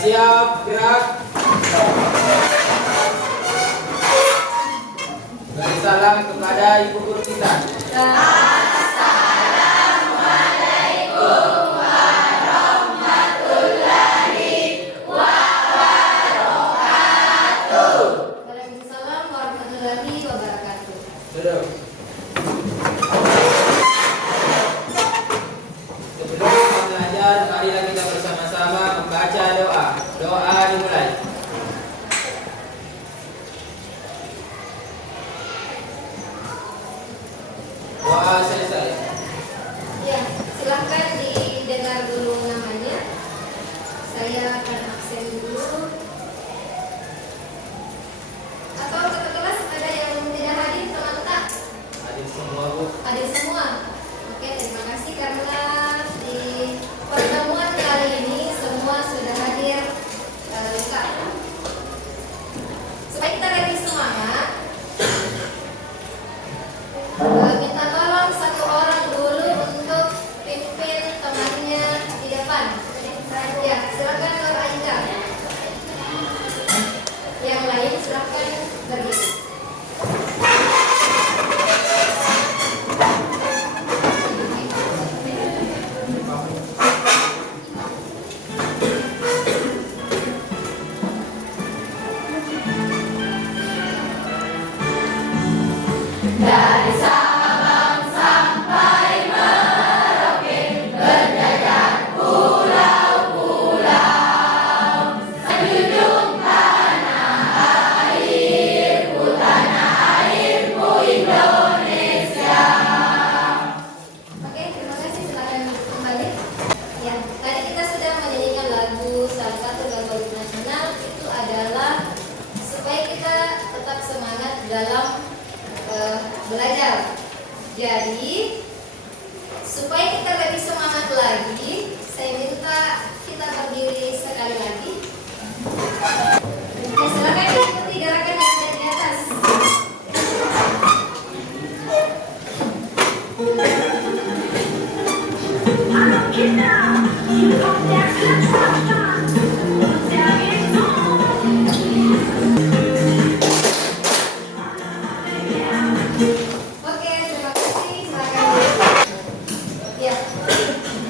Siap, gerak. Beri salam kepada ibu guru kita. Assalamualaikum warahmatullahi wabarakatuh. Waalaikumsalam warahmatullahi wabarakatuh. Duduk. Sebelum kita belajar, marilah kita bersama-sama membaca doa. Doa dimulai. Doa selesai. Ya, silahkan didengar dulu namanya. Saya akan absen dulu. Atau kakak kelas ada yang tidak hadir teman tak? Hadir semua, Bu. Hadir semua. Oke, terima kasih karena di pertemuan kali ini semua sudah hadir lengkap. Supaya kita lebih semangat, minta tolong satu orang dulu untuk pimpin temannya di depan. Ya, silakan Nur Aida. Yang lain silakan berdiri. Dari Sabang sampai Merauke, berjajar pulau-pulau, menjunjung tanah airku Indonesia. Oke, terima kasih. Silakan kembali. Ya, tadi kita sudah menyanyikan lagu salah satu lagu nasional. Itu adalah supaya kita tetap semangat dalam belajar. Jadi, supaya kita lebih semangat lagi, saya minta kita berdiri sekali lagi. Ya, silakan ikuti gerakan yang ada di atas. Oke, terima kasih. Silakan. Ya,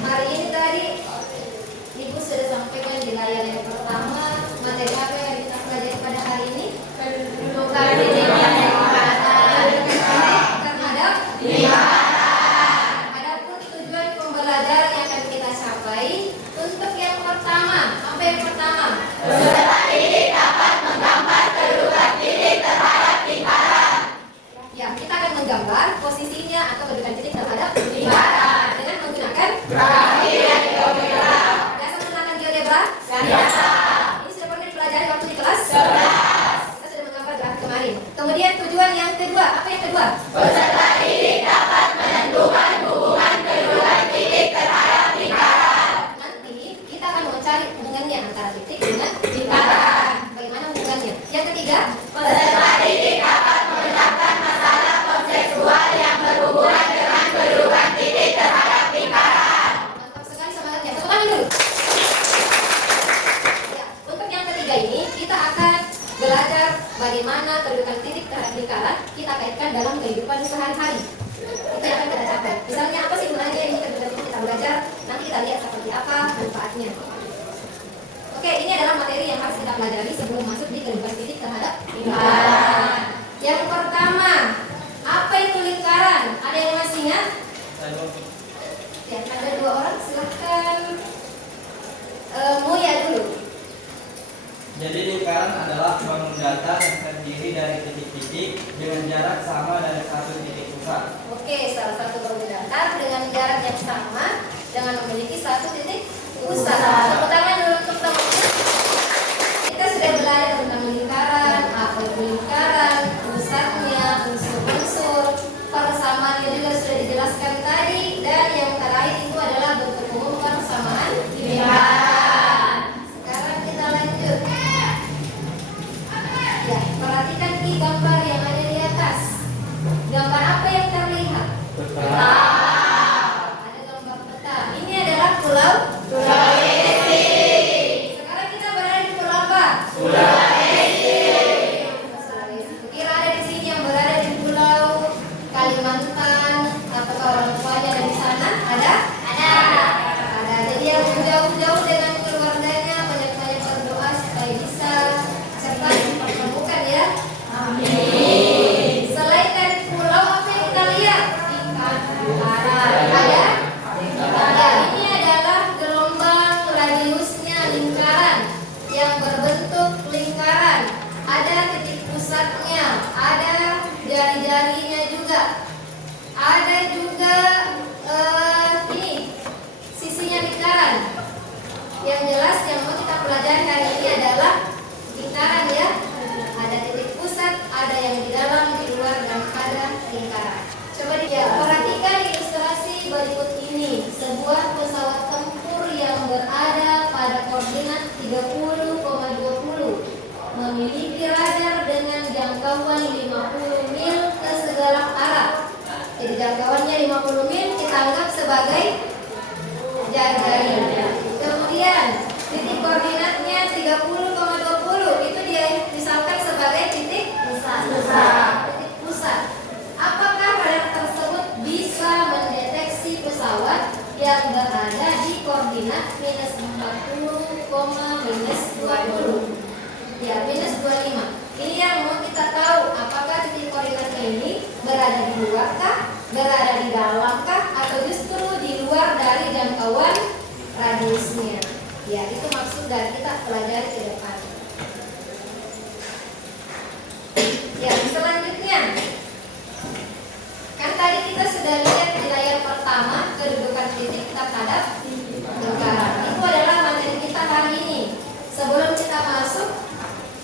hari ini tadi Ibu sudah sampaikan di layar yang pertama materi apa yang kita pelajari pada hari ini. Terhadap adapun tujuan pembelajaran yang akan kita capai. Untuk yang pertama, apa yang pertama? Peserta didik dapat menggambar kedudukan titik terhadap lingkaran. Ya, kita akan menggambar posisinya atau kedudukan titik terhadap lingkaran dengan menggunakan Grafik dan geometri. biasa menggunakan geometri. Biasa. Ini sudah pernah dipelajari waktu di kelas 11. Kita sudah menggambar grafik kemarin. Kemudian tujuan yang kedua, apa yang kedua? Peserta didik dapat menentukan hubungan kedudukan titik terhadap lingkaran. Nanti kita akan mencari hubungannya antara titik dengan lingkaran. Bagaimana hubungannya? Yang ketiga, Peserta didik dapat memecahkan masalah konseptual yang berhubungan dengan kedudukan titik terhadap lingkaran. mantap sekali semangatnya. Tepuk tangan dulu. Ya, untuk yang ketiga ini kita akan belajar bagaimana kedudukan titik terhadap lingkaran kita kaitkan dalam kehidupan sehari-hari. Itu yang akan kita capai. Misalnya apa sih gunanya ini kedudukan titik kita belajar? Nanti kita lihat seperti apa manfaatnya. Oke, ini adalah materi yang harus kita pelajari sebelum masuk di kedudukan titik terhadap lingkaran. Yang pertama, apa itu lingkaran? Ada yang masih ingat? Ya, ada dua orang, silahkan Muya dulu. Jadi lingkaran adalah bangun datar yang terdiri dari titik-titik dengan jarak sama dari satu titik pusat. Oke, salah satu bangun datar dengan jarak yang sama dengan memiliki satu titik pusat. Tepuk tangan dulu untuk temannya. Kita sudah belajar tentang lingkaran, apa itu lingkaran, pusatnya, unsur-unsur, persamaannya juga sudah dijelaskan tadi, dan yang terakhir itu adalah bentuk umum persamaan lingkaran. Sekarang kita lanjut. Ya, perhatikan di gambar yang ada di atas. Gambar apa yang terlihat? Peta. Ada gambar peta. Ini adalah pulau Sulawesi. Sekarang kita juga. Ada juga ini sisinya lingkaran. Yang jelas yang mau kita pelajari hari ini adalah lingkaran ya. Ada titik pusat, ada yang di dalam, di luar, dan ada lingkaran. Coba perhatikan ilustrasi berikut ini. Sebuah pesawat tempur yang berada pada koordinat 30,20 memiliki radar dengan jangkauan 50 mil ke segala arah. Jadi jangkauannya 50 mil kita anggap sebagai jari. Kemudian titik koordinatnya 30,20 itu dia misalkan sebagai titik pusat. Apakah radar tersebut bisa mendeteksi pesawat yang berada di koordinat minus 40, minus 20? Ya, minus 25. Ini yang mau kita tahu, apakah titik koordinatnya ini berada di luar kah, berada di dalam kah, atau justru di luar dari jangkauan radiusnya. Ya, itu maksud dari kita pelajari ke depan. Ya, selanjutnya, kan tadi kita sudah lihat di layar pertama kedudukan titik terhadap lingkaran. Itu adalah materi kita hari ini. Sebelum kita masuk,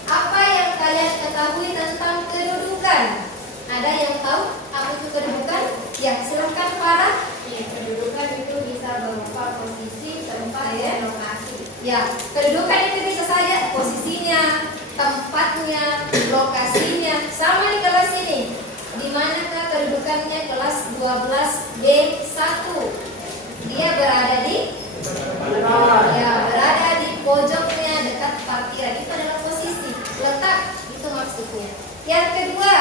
apa yang kalian ketahui tentang kedudukan? Ada yang tahu apa itu kedudukan? Ya, silakan Farah. Ya, kedudukan itu bisa berupa posisi, tempat, dan lokasi. Ya, kedudukan itu bisa saja posisinya, tempatnya, lokasinya. Sama di kelas ini. Di manakah kedudukannya? Kelas 12B1. Dia berada di ya, berada di pojoknya dekat parkiran. Itu adalah posisi, letak, itu maksudnya. Yang kedua,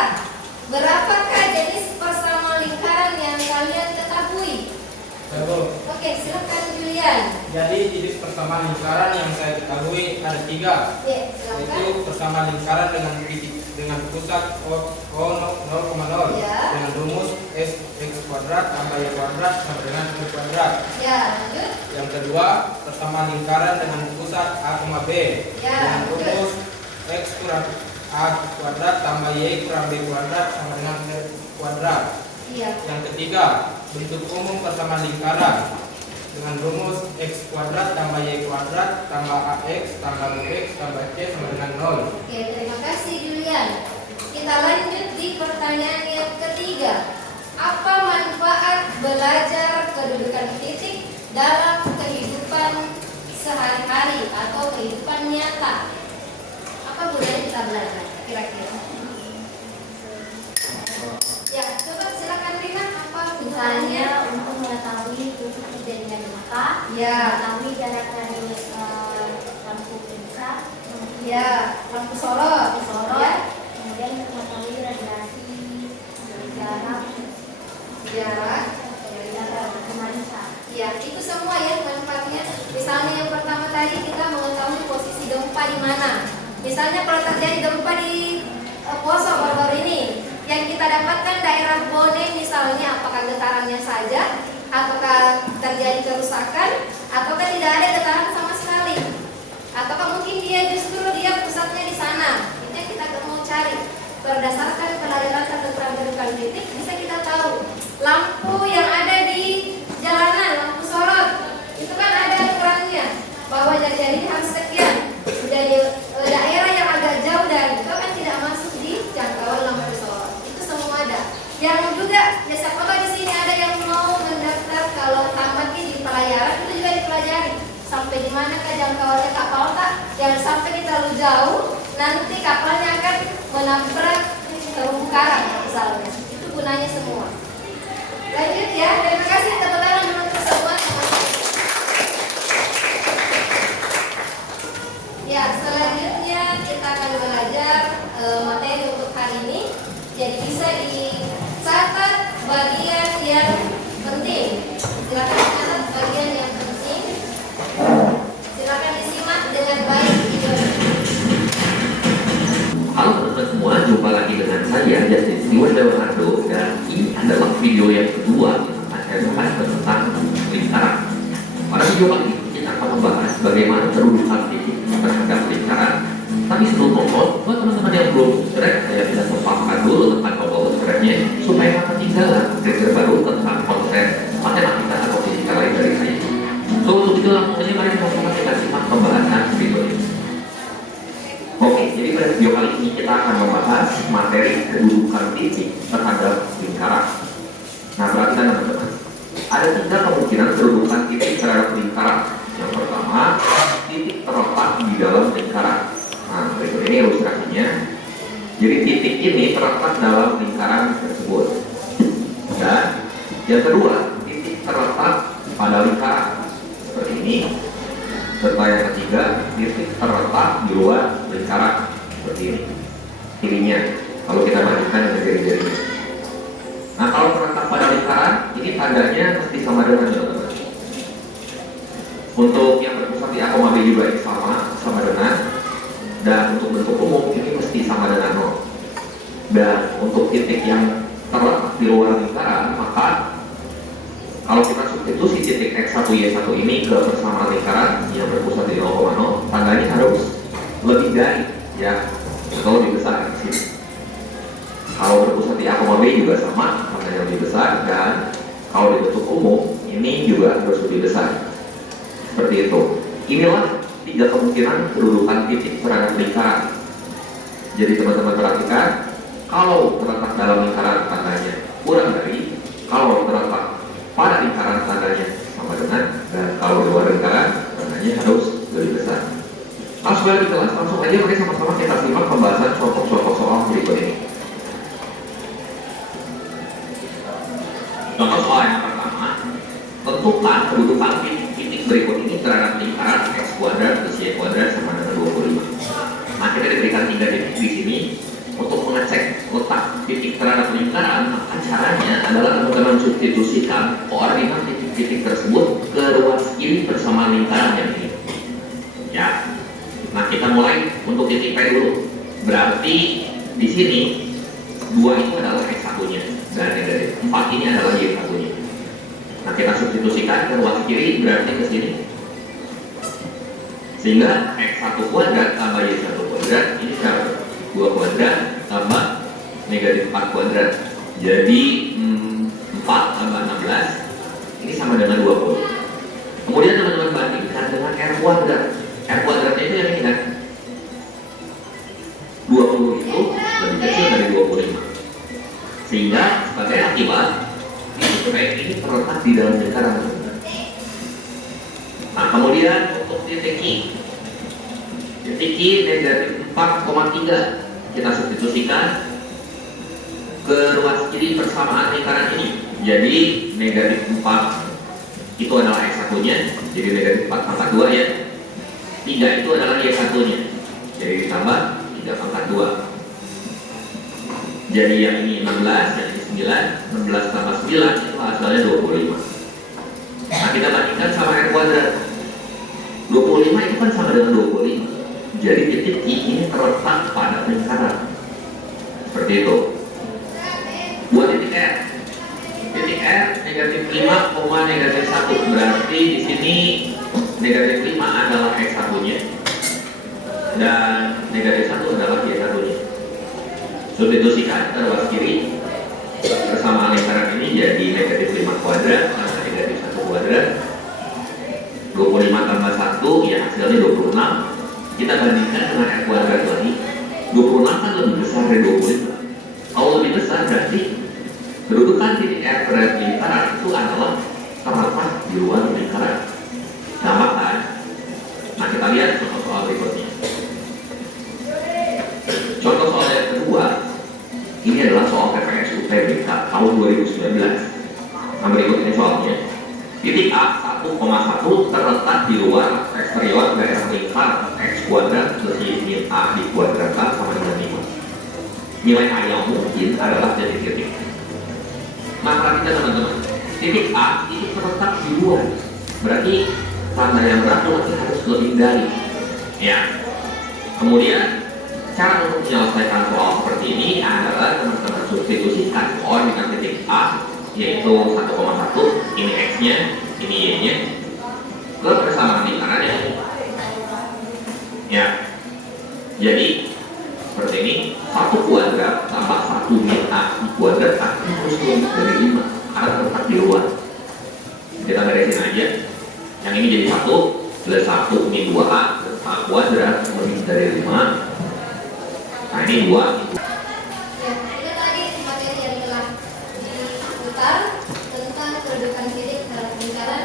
berapakah jenis persamaan lingkaran yang kalian ketahui? Oke, silakan Julian. Jadi titik persamaan lingkaran yang saya ketahui ada 3, Ya, silakan. yaitu persamaan lingkaran dengan pusat O0,0 Ya. dengan rumus x kuadrat tambah y kuadrat sama dengan y kuadrat. Ya, lanjut. Yang kedua, persamaan lingkaran dengan pusat A, B Ya, dengan lanjut. rumus x kurang A kuadrat tambah y kurang b kuadrat sama dengan y kuadrat. Iya. Yang ketiga, bentuk umum persamaan lingkaran dengan rumus x kuadrat tambah y kuadrat tambah ax tambah bx tambah c sama dengan 0. Oke, terima kasih Julian. Kita lanjut di pertanyaan yang ketiga. Apa manfaat belajar kedudukan titik dalam kehidupan sehari-hari atau kehidupan nyata? Apa gunanya kita belajar kira-kira? Ya, coba silakan Rina, apa Misalnya untuk mengetahui titik kejadian gempa, Ya. mengetahui jarak dari lampu periksa, Ya, lampu sorot. sorot, Ya. kemudian untuk mengetahui radiasi, jarak, Jarak. analisa. Ya, itu semua ya manfaatnya. Misalnya yang pertama tadi kita mengetahui posisi gempa di mana. Misalnya kalau terjadi gempa di Poso baru-baru ini, yang kita dapatkan daerah Bone misalnya, apakah getarannya saja, apakah terjadi kerusakan, ataukah tidak ada getaran sama sekali, ataukah mungkin dia justru pusatnya di sana. Itu yang kita mau cari. Berdasarkan penaliran kedudukan titik bisa kita tahu lampu yang ada di jalanan, lampu sorot itu kan ada ukurannya bahwa jari-jari ini harus sekian. Sudah di daerah yang agak jauh dari itu kan tidak masuk di jangkauan lampu sorot. Itu semua ada. Yang juga ya siapa tahu di sini ada yang mau mendaftar kalau tamatnya di pelayaran, itu juga dipelajari sampai di mana ke jangkauannya kapal tak. Jangan sampai kita terlalu jauh, nanti kapalnya akan menabrak terumbu karang misalnya. Itu gunanya semua. Lanjut ya, terima kasih tepuk tangan dulu untuk semua. Ya, selanjutnya kita akan belajar materi untuk hari ini. Jadi bisa dicatat bagian yang penting. Silakan catat bagian yang penting. Silakan disimak dengan baik videonya. Halo teman-teman semua, jumpa lagi dengan saya Justin Stewart Leonardo, dan ini adalah video yang kedua yang saya bahas tentang lingkaran. Pada video kali ini kita akan membahas bagaimana kedudukan titik terhadap lingkaran. Tapi sebelum nonton, buat teman-teman yang belum subscribe, saya tidak sepakat dulu tentang tombol subscribe konsepnya supaya tak ketinggalan belajar baru tentang konsep matematika atau fisika lain dari saya. So untuk itu langsung saja mari sama-sama kita simak pembahasan berikut ini. Oke, jadi pada video kali ini kita akan membahas materi kedudukan titik terhadap lingkaran. Nah, perhatikan teman-teman, ada 3 kemungkinan kedudukan titik terhadap lingkaran. Yang pertama, titik terletak di dalam lingkaran. Nah, berikut ini ilustrasinya. Jadi titik ini terletak dalam lingkaran tersebut. Dan yang kedua, titik terletak pada lingkaran seperti ini. Serta yang ketiga, titik terletak di luar lingkaran seperti ini. Kirinya, kalau kita bandingkan dengan jari-jarinya. Nah, kalau terletak pada lingkaran, ini tandanya mesti sama dengan teman-teman. Untuk yang berpusat di A, B juga ini sama dengan. Dan untuk bentuk umum ini mesti sama dengan 0. Dan untuk titik yang terletak di luar lingkaran, maka kalau kita substitusi titik X1, Y1 ini ke persamaan lingkaran yang berpusat di 0,0, tandanya harus lebih dari, ya, atau lebih besar di sini. Kalau berpusat di A, B juga sama, tandanya lebih besar, dan kalau di bentuk umum ini juga harus lebih besar. Seperti itu. Inilah 3 kemungkinan kedudukan titik terhadap lingkaran. Jadi teman-teman perhatikan, kalau terletak dalam lingkaran tandanya kurang dari, kalau terletak pada lingkaran tandanya sama dengan, dan kalau di luar lingkaran tandanya harus lebih besar. Langsung lebih jelas, langsung aja mari sama-sama kita simak pembahasan contoh-contoh soal berikut ini. Contoh soal yang pertama, tentukan kedudukan titik berikut ini terhadap lingkaran X kuadrat plus Y kuadrat sama dengan 25. Nah, kita diberikan 3 titik di sini. Untuk mengecek letak titik terhadap lingkaran, maka caranya adalah teman-teman substitusikan koordinat titik-titik tersebut ke ruas kiri bersama lingkaran yang ini. Ya. Nah, kita mulai untuk titik P dulu. Berarti di sini 2 itu adalah X1-nya dan negatif 4 ini adalah Y1-nya. Nah, kita substitusikan ke ruas kiri berarti ke sini. Sehingga X1 kuadrat tambah Y1 kuadrat ini sama 2 kuadrat tambah negatif 4 kuadrat. Jadi 4 tambah 16 ini sama dengan 20. Kemudian teman-teman bandingkan dengan R kuadrat. R kuadratnya itu yang ini kan, 20 itu lebih kecil dari 25. Sehingga sebagai akibat titik ini terletak di dalam lingkaran. Nah, kemudian untuk titik I negatif 4,3 kita substitusikan ke ruas kiri persamaan lingkaran ini. Jadi negatif 4 itu adalah X1-nya, jadi negatif 4 pangkat 2 ya. 3 itu adalah Y1-nya, jadi ditambah 3 pangkat 2. Jadi yang ini 16, yang ini 9, 16 tambah 9 itu hasilnya 25. Nah, kita bandingkan sama R kuadrat. 25 itu kan sama dengan 25. Jadi titik I ini terletak pada lingkaran. Seperti itu. Buat titik R. Titik R negatif 5, negatif 1. Berarti di sini negatif 5 adalah X1-nya. Dan negatif 1 adalah Y1-nya. Substitusikan ke ruas kiri. Persamaan lingkaran ini jadi negatif 5 kuadrat tambah negatif 1 kuadrat. 25 tambah 1 ya hasilnya 26. Kita bandingkan dengan R kuadrat lagi. 26 kan lebih besar dari 25. Kalau lebih besar berarti kedudukan titik R terhadap lingkaran itu adalah terletak di luar lingkaran. Sama kan? Nah, kita lihat contoh soal berikutnya. Contoh soal yang kedua, ini adalah soal TPS UTBK tahun 2019. Nah, berikut ini soalnya. Titik A 1,1 terletak di luar eksterior daerah lingkar X kuadrat plus Y min A di kuadrat A sama dengan 5. Nilai A yang mungkin adalah titik-titik. Nah, perhatikan teman-teman, titik A itu terletak di luar, berarti tanda yang berlaku nanti harus lebih dari. Ya. Kemudian cara untuk menyelesaikan soal seperti ini adalah teman-teman substitusikan koordinat titik A yaitu 1,1, ini X-nya, ini Y-nya, ke persamaan lingkaran yang ini. Ya, jadi seperti ini 1 kuadrat tambah 1 min A di kuadrat ini 2A, A kuadrat lebih dari 5. Nah ini 2. Ya, itu tadi materi yang telah diputar tentang kedudukan titik dalam lingkaran.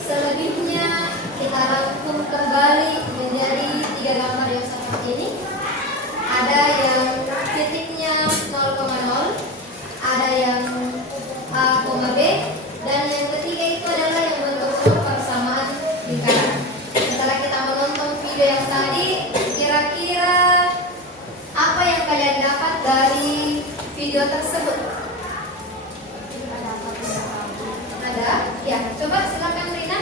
Selebihnya kita rangkum kembali menjadi 3 gambar yang seperti ini. Ada yang titiknya 0,0, ada yang A, B, dan yang ketiga itu adalah yang bentuk persamaan lingkaran. Setelah kita menonton video yang tadi, kira-kira apa yang kalian dapat dari video tersebut? Ada? Ya, coba silakan Rina.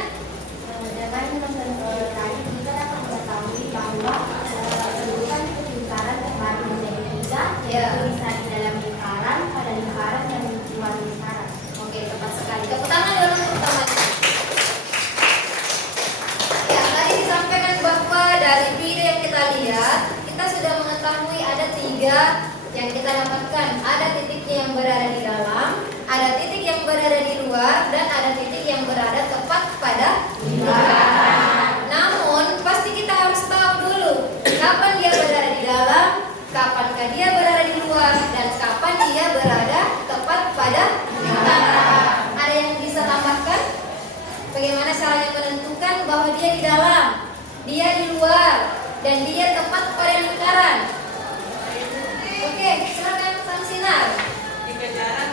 Dengan menonton video tadi kita dapat mengetahui bahwa kedudukan lingkaran terbagi menjadi 3, Ya. yaitu bisa di dalam lingkaran, pada lingkaran, dan di luar lingkaran. Oke, tepat sekali. Tepuk tangan dulu untuk temannya. Ya, tadi disampaikan bahwa dari video yang kita lihat, kita sudah mengetahui ada 3 yang kita dapatkan. Ada titiknya yang berada di dalam, ada titik yang berada di luar, dan ada titik yang berada tepat pada lingkaran. Namun, pasti kita harus tahu dulu kapan dia berada di dalam, kapankah dia berada di luar, dan kapan dia berada tepat pada lingkaran. Ada yang bisa tambahkan? Bagaimana caranya menentukan bahwa dia di dalam, dia di luar, dan dia tepat pada lingkaran? Oke, silakan Samsinar. Jika jarak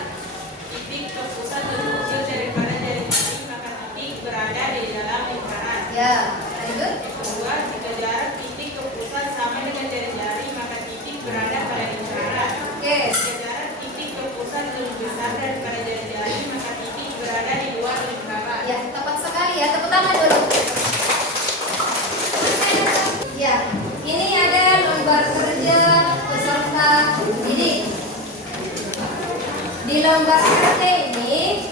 titik ke pusat lebih kecil daripada jari jari, maka titik berada di dalam lingkaran. Ya, lanjut. Kedua, jika jarak titik ke pusat sama dengan jari jari, maka titik berada pada lingkaran. Oke, Jika jarak titik ke pusat lebih besar daripada jari jari, maka titik berada di luar lingkaran. ya tepat sekali ya. Tepuk tangan dulu. Ya, ini ada lembar kerja peserta didik. Di lembar kerja ini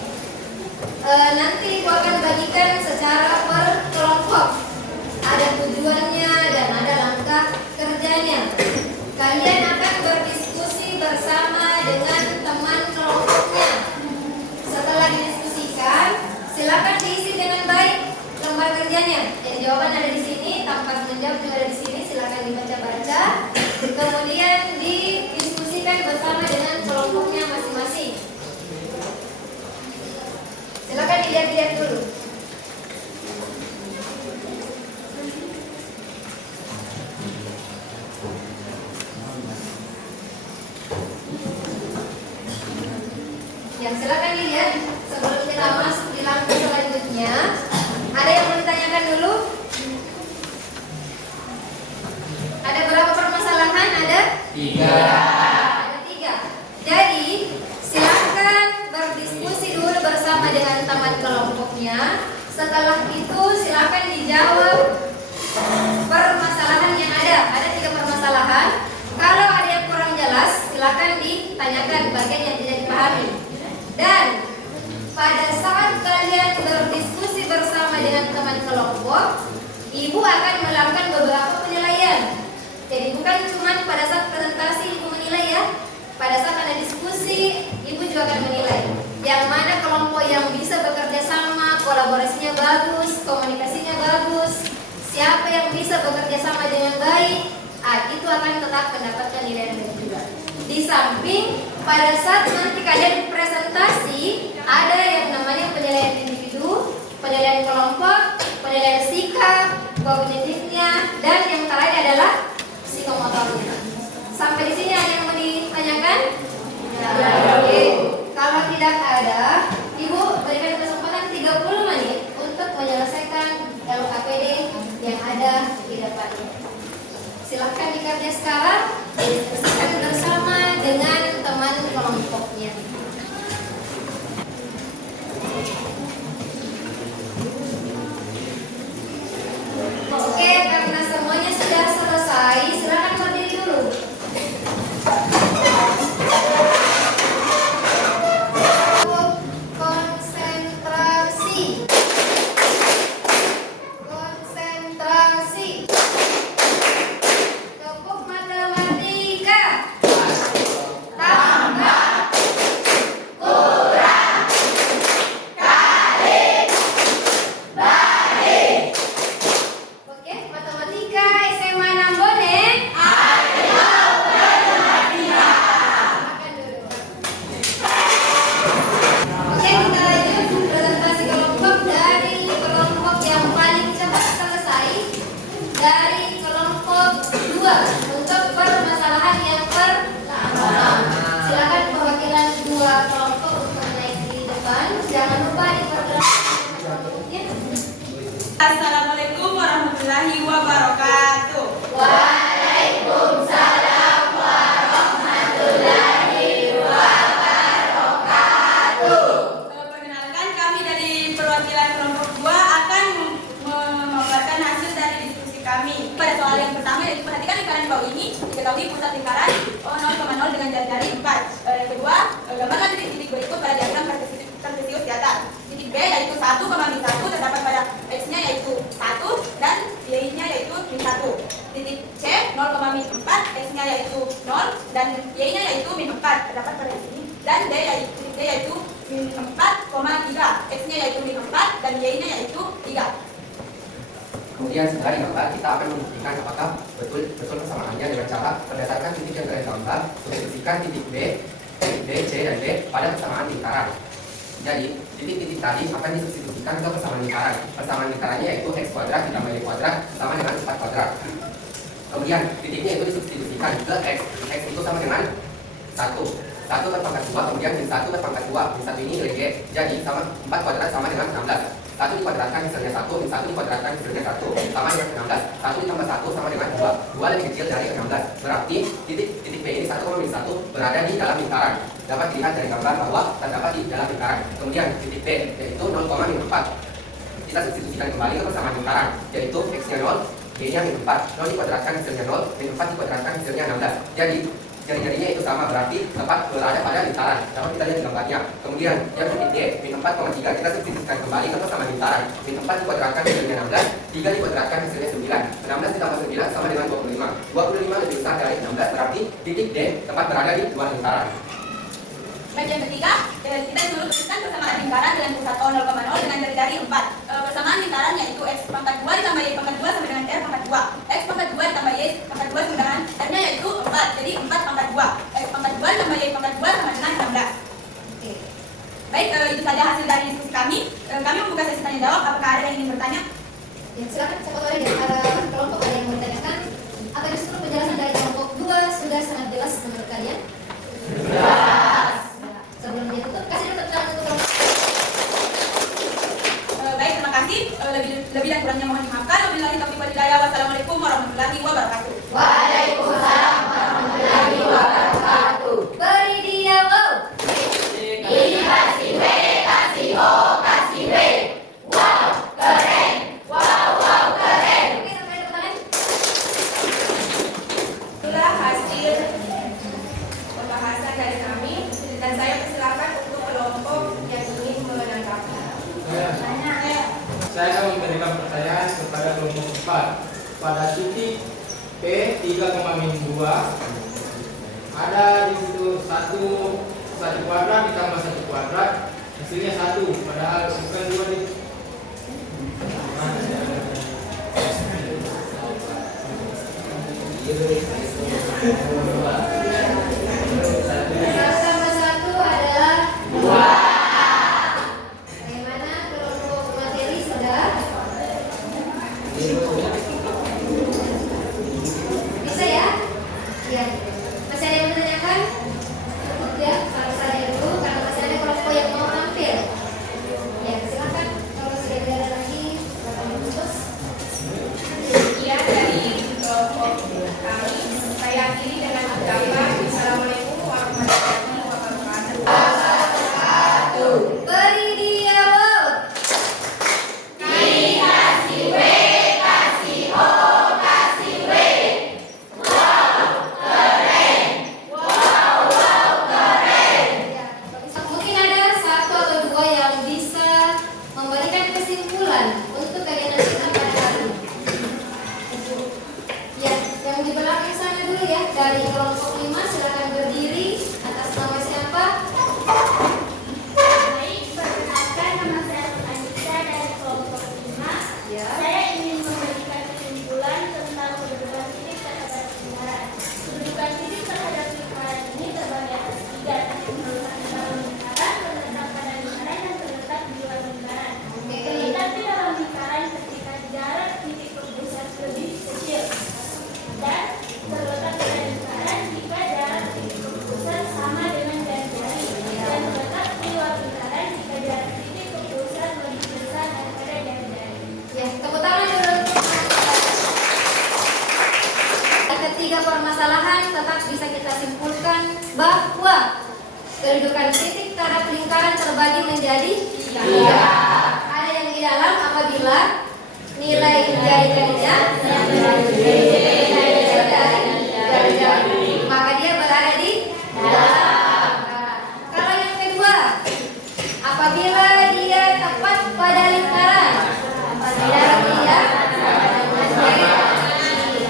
nanti Ibu akan bagikan secara per kelompok. Ada tujuannya dan ada langkah kerjanya. Kalian akan berdiskusi bersama dengan teman kelompoknya. Setelah didiskusikan, silakan diisi dengan baik lembar kerjanya. Jadi jawaban ada di sini, tempat menjawab juga ada di sini. Silakan dibaca-baca. Kemudian didiskusikan bersama dengan kelompoknya masing-masing. Silakan dilihat-lihat dulu. Yang silakan dilihat sebelum kita masuk di langkah selanjutnya. Ada yang mau ditanyakan dulu? Ada berapa permasalahan? Ada? 3. Ada 3. Jadi silakan berdiskusi dulu bersama dengan teman kelompoknya. Setelah itu silakan dijawab permasalahan yang ada. Ada 3 permasalahan. Kalau ada yang kurang jelas, silakan ditanyakan bagian yang tidak dipahami. Dan pada saat kalian berdiskusi bersama dengan teman kelompok, Ibu akan melakukan beberapa penilaian. Jadi bukan cuma pada saat presentasi Ibu menilai ya. Pada saat ada diskusi, Ibu juga akan menilai. Yang mana kelompok yang bisa bekerja sama, kolaborasinya bagus, komunikasinya bagus, siapa yang bisa bekerja sama dengan baik, itu akan tetap mendapatkan nilai yang baik juga. Di samping pada saat nanti kalian presentasi, ada yang namanya penilaian individu, penilaian kelompok, penilaian sikap, kognitifnya, dan yang terakhir adalah psikomotornya. Sampai di sini ada yang mau ditanyakan? Oke. Kalau tidak ada, Ibu berikan kesempatan 30 menit untuk menyelesaikan LKPD yang ada di depannya. Silahkan dikerja sekarang, diskusikan bersama dengan teman kelompoknya. Oke, karena semuanya sudah selesai, silakan berdiri dulu. Konsentrasi. Konsentrasi. Tepuk matematika. Tambah. yaitu min 4, terdapat pada sini. Dan D yaitu min 4,3. X-nya yaitu min 4 dan Y-nya yaitu 3. Kemudian setelah digambar, kita akan membuktikan apakah betul persamaannya dengan cara berdasarkan titik yang telah digambar, substitusikan titik B, C, dan D pada persamaan lingkaran. Jadi, titik-titik tadi akan disubstitusikan ke persamaan lingkaran. Persamaan lingkarannya yaitu X kuadrat ditambah Y kuadrat sama dengan 4 kuadrat. Kemudian, titiknya itu disubstitusikan ke X. X itu sama dengan 1 berpangkat 2, kemudian min 1 berpangkat 2. Min 1 ini nilai G. Jadi, sama 4 kuadrat sama dengan 16. 1 dikuadratkan hasilnya 1, min 1 dikuadratkan hasilnya 1, sama dengan 16. 1 ditambah 1 sama dengan 2. 2 lebih kecil dari 16. Berarti titik B ini 1,1 berada di dalam lingkaran. Dapat dilihat dari gambar bahwa terdapat di dalam lingkaran. Kemudian titik D yaitu 0,4. Kita substitusikan kembali ke persamaan lingkaran, yaitu X-nya 0, Y-nya min 4. 0 dikuadratkan hasilnya 0, min 4 dikuadratkan hasilnya 16. Jadi jari-jarinya itu sama, berarti tepat berada pada lingkaran. Dapat kita lihat di gambarnya. Kemudian yang titik D, min 4,3, kita substitusikan kembali ke persamaan lingkaran. Min 4 dikuadratkan hasilnya 16, 3 dikuadratkan hasilnya 9. 16 ditambah 9 sama dengan 25. 25 lebih besar dari 16, berarti titik D tepat berada di luar lingkaran. Bagian ketiga, kita disuruh tuliskan persamaan lingkaran dengan pusat O 0,0 dengan jari-jari 4. Persamaan lingkaran yaitu X pangkat 2 ditambah Y pangkat 2 sama dengan R pangkat 2. X pangkat 2 ditambah Y pangkat 2 sama dengan R-nya yaitu 4, jadi 4 pangkat 2. X pangkat 2 ditambah Y pangkat 2 sama dengan 16. Oke. Baik, itu saja hasil dari diskusi kami. Kami membuka sesi tanya jawab. Apakah ada yang ingin bertanya? Ya, silakan siapa tahu dari antara kelompok ada yang mau ditanyakan atau justru penjelasan dari kelompok 2 sudah sangat jelas menurut kalian? Jelas. Sebelum ditutup, kasih dulu tepuk tangan untuk kelompok. Baik, terima kasih. Lebih dan kurangnya mohon dimaafkan. Wabillahi taufiq wal hidayah. Wassalamualaikum warahmatullahi wabarakatuh. Waalaikumsalam warahmatullahi wabarakatuh. Beri dialog. Ini kasih W, kasih O, kasih W. Wow, keren. Wow, keren. Oke, sampai tepuk tangan. Itulah hasil pembahasan dari kami dan saya persilakan untuk kelompok yang ingin menanggapi. Saya akan memberikan pertanyaan kepada kelompok 4. Pada titik P 3,2 ada di situ 1 kuadrat ditambah 1 kuadrat hasilnya 1, padahal bukan 2 di Tambah 1 adalah 2. Bagaimana kelompok materi sudah? Bisa ya? Iya. Masih ada yang menanyakan? Ya, kalau saya dulu karena masih ada kelompok yang mau tampil. Ya, silakan. Kalau sudah tidak ada lagi, silakan memutus. Sekian dari kelompok kami. Saya akhiri dengan ucapan Assalamualaikum warahmatullahi wabarakatuh. Beri dialog. Kasih W, kasih O, kasih W. Wow, keren. Wow, keren. Ya, mungkin ada 1 atau 2 yang bisa memberikan kesimpulan untuk kegiatan kita pada hari ini. Ya, yang di belakang sana dulu ya, dari kelompok 5 silakan berdiri. Atas nama siapa? Baik, perkenalkan nama saya Anissa dari kelompok 5. Ya. Saya ingin memberikan kesimpulan tentang kedudukan titik terhadap lingkaran. Kedudukan titik terhadap lingkaran ini terbagi atas 3, terletak di dalam lingkaran, terletak pada lingkaran, dan terletak di luar lingkaran. Oke. Terletak di dalam lingkaran ketika jarak titik berpusat lebih kecil, dan terletak pada lingkaran jika jarak titik berpusat sama dengan jari-jari, dan terletak di luar lingkaran jika jarak titik berpusat lebih besar daripada jari-jari. Ya, tepuk tangan dulu. Ketiga permasalahan tetap bisa kita simpulkan bahwa kedudukan titik terhadap lingkaran terbagi menjadi 3. Ada yang di dalam apabila nilai jari-jarinya maka dia berada di dalam. Kalau yang kedua, apabila dia tepat pada lingkaran,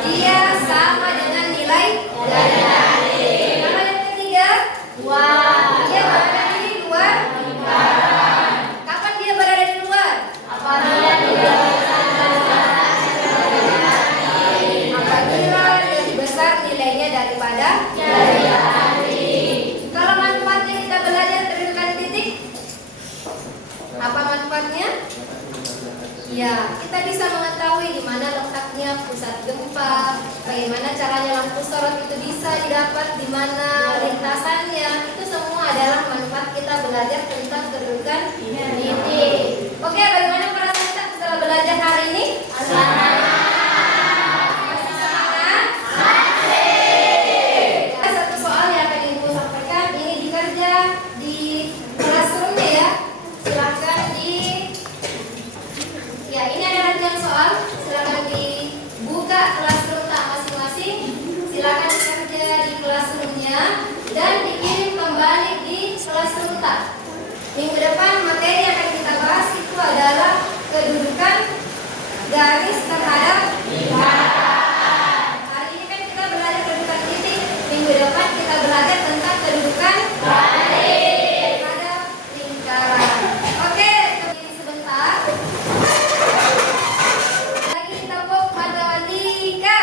dia sama dengan nilai jari-jari. Kalau yang ketiga, didapat di mana lintasannya, itu semua adalah manfaat kita belajar tentang kedudukan titik. Oke, bagaimana perasaan kita setelah belajar hari ini? Masih semangat? Satu soal yang akan Ibu sampaikan ini dikerja di classroomnya ya. Silakan ya, ini ada latihan soal. Silakan dibuka classroom tak masing-masing. Silakan bekerja di classroomnya dan dikirim kembali di classroom tak. Minggu depan materi yang akan kita bahas itu adalah kedudukan garis terhadap lingkaran. Hari ini kan kita belajar kedudukan titik. Minggu depan kita belajar tentang kedudukan garis terhadap lingkaran. Oke, berdiri sebentar. Lagi tepuk matematika.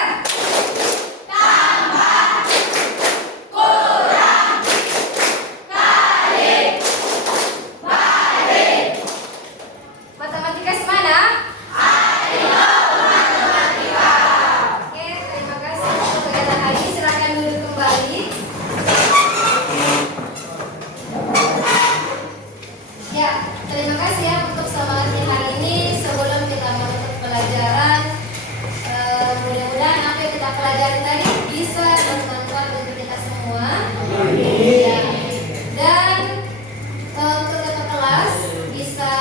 Matematika semana? Oke, terima kasih untuk kegiatan hari ini. Silakan duduk kembali. Ya, terima kasih ya untuk semangatnya hari ini. Sebelum kita menutup pelajaran, mudah-mudahan apa yang kita pelajari tadi bisa bermanfaat bagi kita semua. Ya. Dan untuk ketua kelas bisa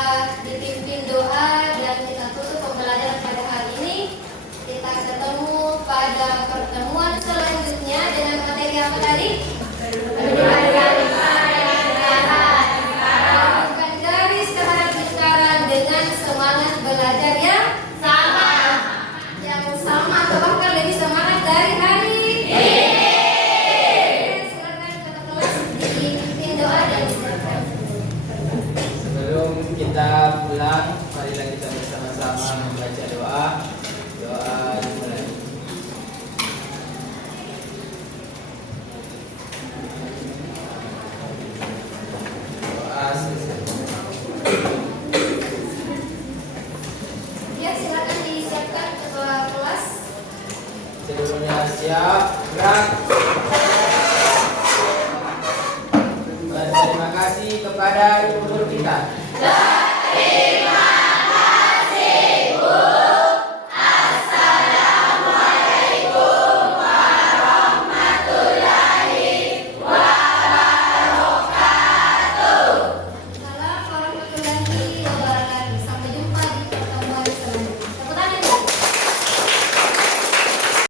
dipimpin doa dan kita tutup pembelajaran pada hari ini. Kita ketemu pada pertemuan selanjutnya dengan materi apa tadi? Kedudukan garis terhadap lingkaran dengan semangat belajar yang sama atau bahkan lebih semangat dari hari ini. Silakan ketua kelas dipimpin doa dan silakan. Sebelum kita pulang, marilah kita bersama-sama membaca doa. Doa dimulai. Doa selesai. Ya, silakan disiapkan ketua kelas. Seluruhnya siap, gerak. Berterima kasih kepada guru kita.